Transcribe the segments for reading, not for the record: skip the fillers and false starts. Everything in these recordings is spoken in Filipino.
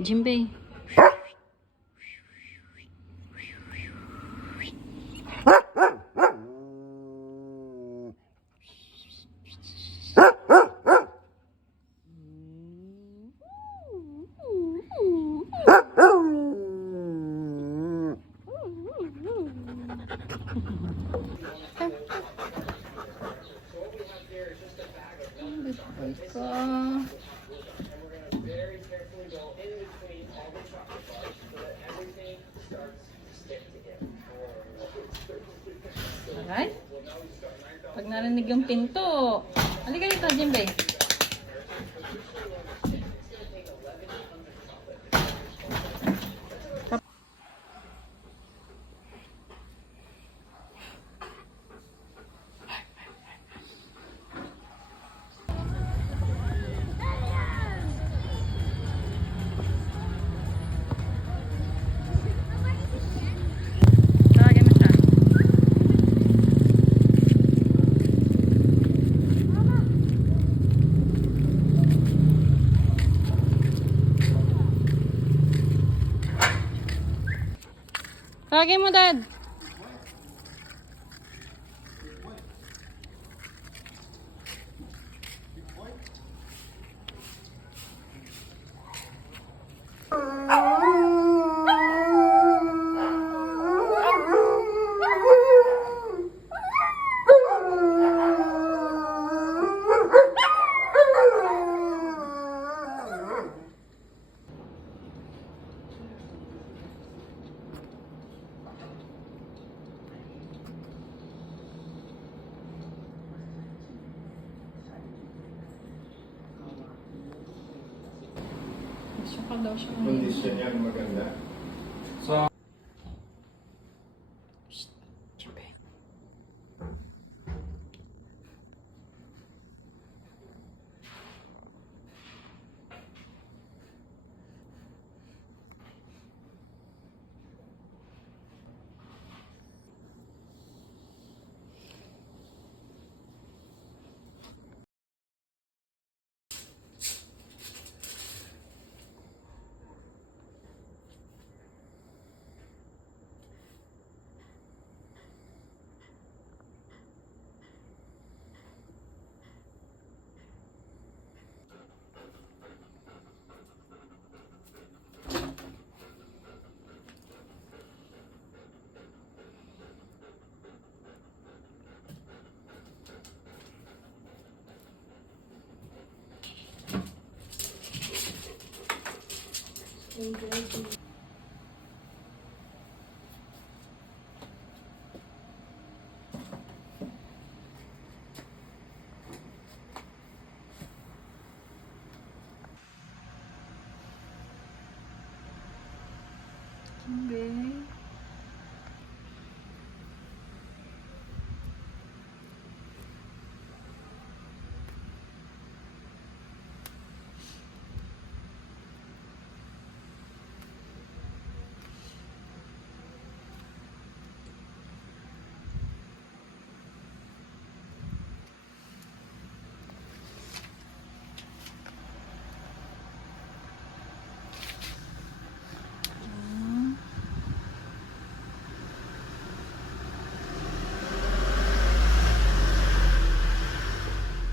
Jimbei. Alright. Pag narinig yung pinto, halika dito, Jimbei. Tawagin mo siya. Tawagin mo, Dad. Saka daw siya. Condition yan maganda. So, Jimbei.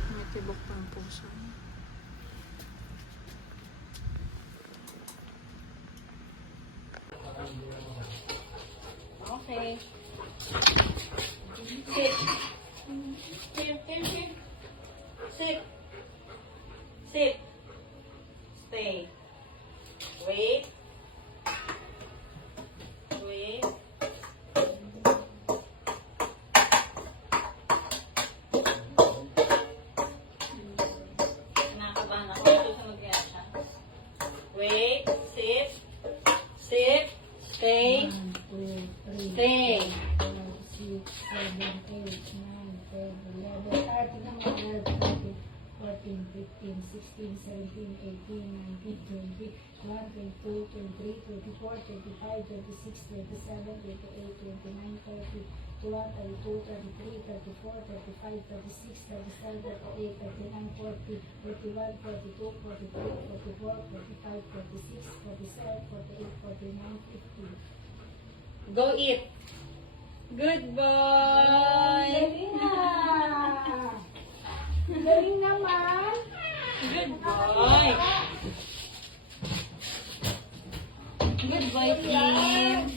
May tibok pa ang puso niya. Okay. Sit. Here, here, here. Sit. Sit. Stay. Wait. Wait. Nakakabahan ako. Susunod kaya siya. Wait. Sit. Sit. Stay. Stay. 23, 24, 25, 26, 27, 28, 29, 30, 31, 32, 33, 34, 35, 36, 37, 38, 39, 40, 41, 42, 43, 44, 45, 46, 47, 48, 49, 50. Go eat. Good boy! Galing na! Galing naman! Good boy! Good boy, Kim!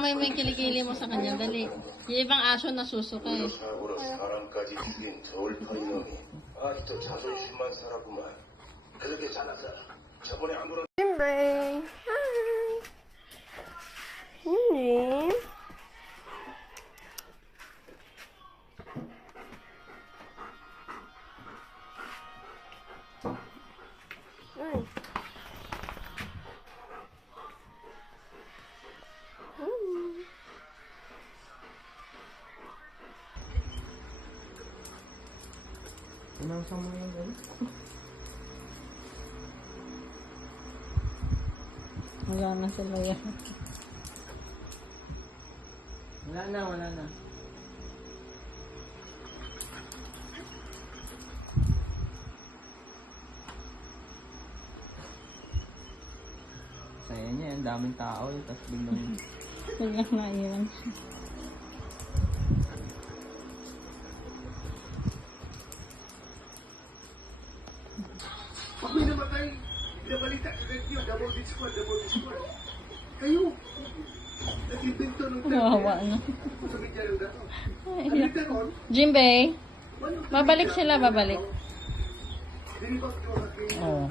May kilikili mo sa kanya, dali. Yung ibang aso nasusuka eh. 사고로 사람까지 죽인 저울파인 놈이 아직도 자존심만 살았구만. 그렇게 자라서 저번에 아무런 Jimmy. Hi. Jimmy. Hi. Sinasama mo yung gano'n? Wala na sila yan. Wala na, wala na. Saya niya, ang daming tao eh, tapos biglang Biglang naiwan siya. Ako'y namatay. Pinabalita ka kayo. Double discord. Kayo. Nag-invento ng Kawawa na. sa media ng dato. Ay, Balita ron. Jimbei, babalik sila, babalik. Dili ba kayo kayo? Oo.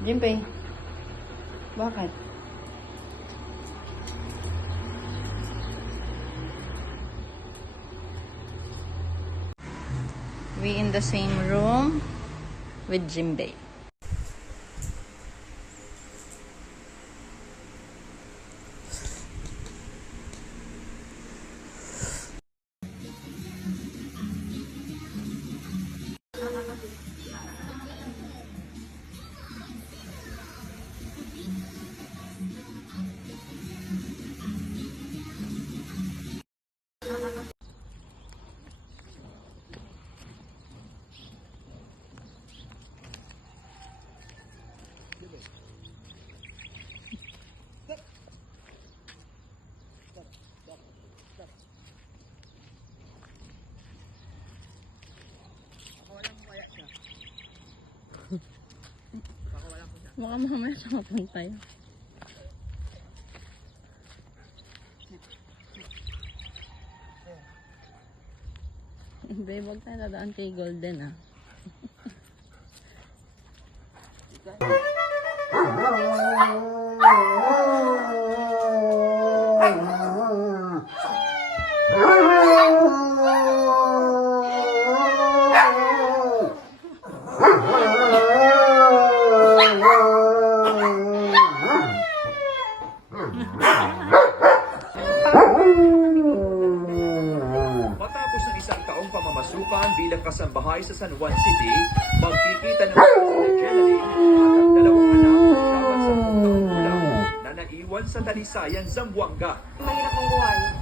Jimbei, bakit? We in the same room with Jimbei. Baka mamaya siya mapunta yun. Babe, huwag tayo dadaan kay Golden ah. Matapos ng isang taong pamamasukan bilang kasambahay sa San Juan City, magkikita ng President Jeneline at ang dalawang anak na siyang 10 taong gulang na naiwan sa Talisayan, Zamboanga. Mahirap ang buhay.